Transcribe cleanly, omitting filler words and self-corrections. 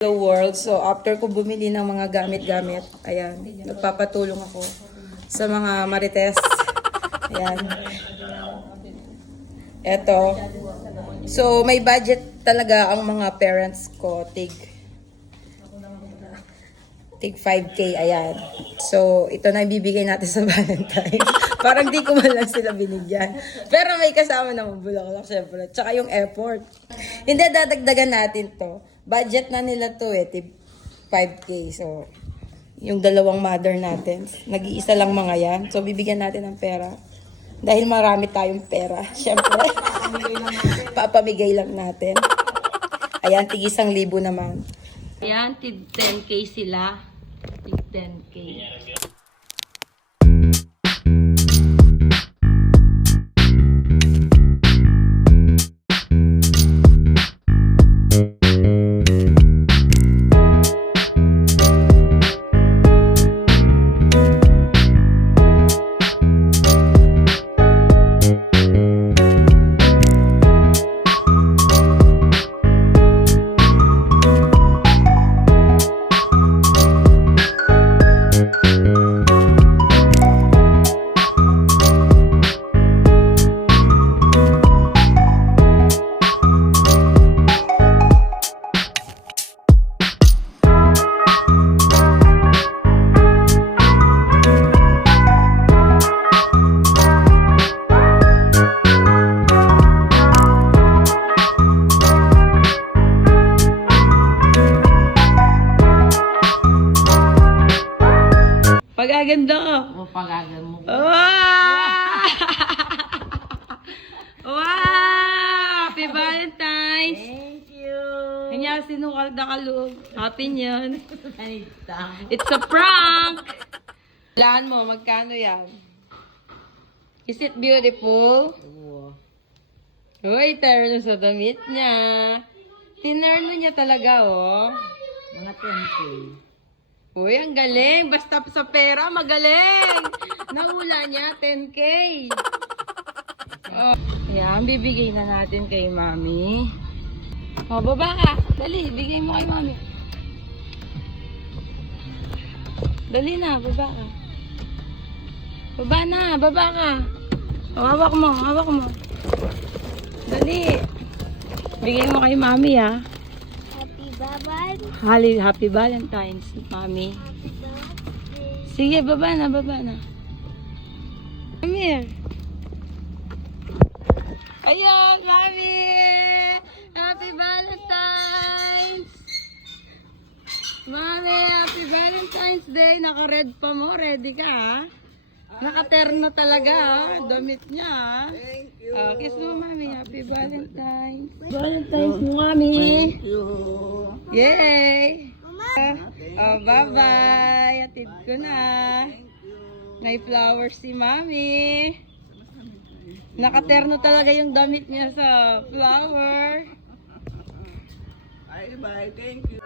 Hello world. So after ko bumili ng mga gamit-gamit, ayan, nagpapatulong ako sa mga marites. Ayan. Eto. So may budget talaga ang mga parents ko, tig 5K, ayan. So ito na ibibigay natin sa Valentine. Parang di ko man lang sila binigyan. Pero may kasama naman bulaklak, syempre. Tsaka yung effort. Hindi, dadagdagan natin to. Budget na nila to tig 5K. So, yung dalawang mother natin, nag-iisa lang mga yan. So, bibigyan natin ng pera. Dahil marami tayong pera, syempre. Papamigay lang natin. Ayan, tig 1,000 naman. Ayan, tig 10K sila. Tig 10K. Pagaganda ka. O, pagagan mo. Wow! Wow! Happy Valentine's! Thank you. Kanya sinukal na kaloob. Happy niyan. Anita. It's a prank! Laan mo, magkano yan? Is it beautiful? Oo. Uy, terno sa damit niya. Tinerno niya talaga, oh. Mga 10K. Uy, ang galing. Basta sa pera, magaling. Nahula niya, 10K. Oh, yan, bibigay na natin kay Mami. Oh, baba ka. Dali, bigay mo kay Mami. Dali na, baba ka. Baba na, baba ka. Oh, hawak mo, hawak mo. Dali. Bigay mo kay Mami, ah. Happy Valentine's, Mami. Sige, baba na, baba na. Come here. Ayun, Mami! Happy Valentine's! Mami, Happy Valentine's Day. Naka-red pa mo. Ready ka, ha? Naka-terno talaga, ha? Damit niya, ha? Thank you. Kiss mo, Mami. Happy Valentine's. Valentine's mo, Mami. Thank you. Yay! Oh, bye-bye. Atid ko na. May flowers si Mami. Nakaterno talaga yung damit niya sa flower. Bye-bye. Thank you.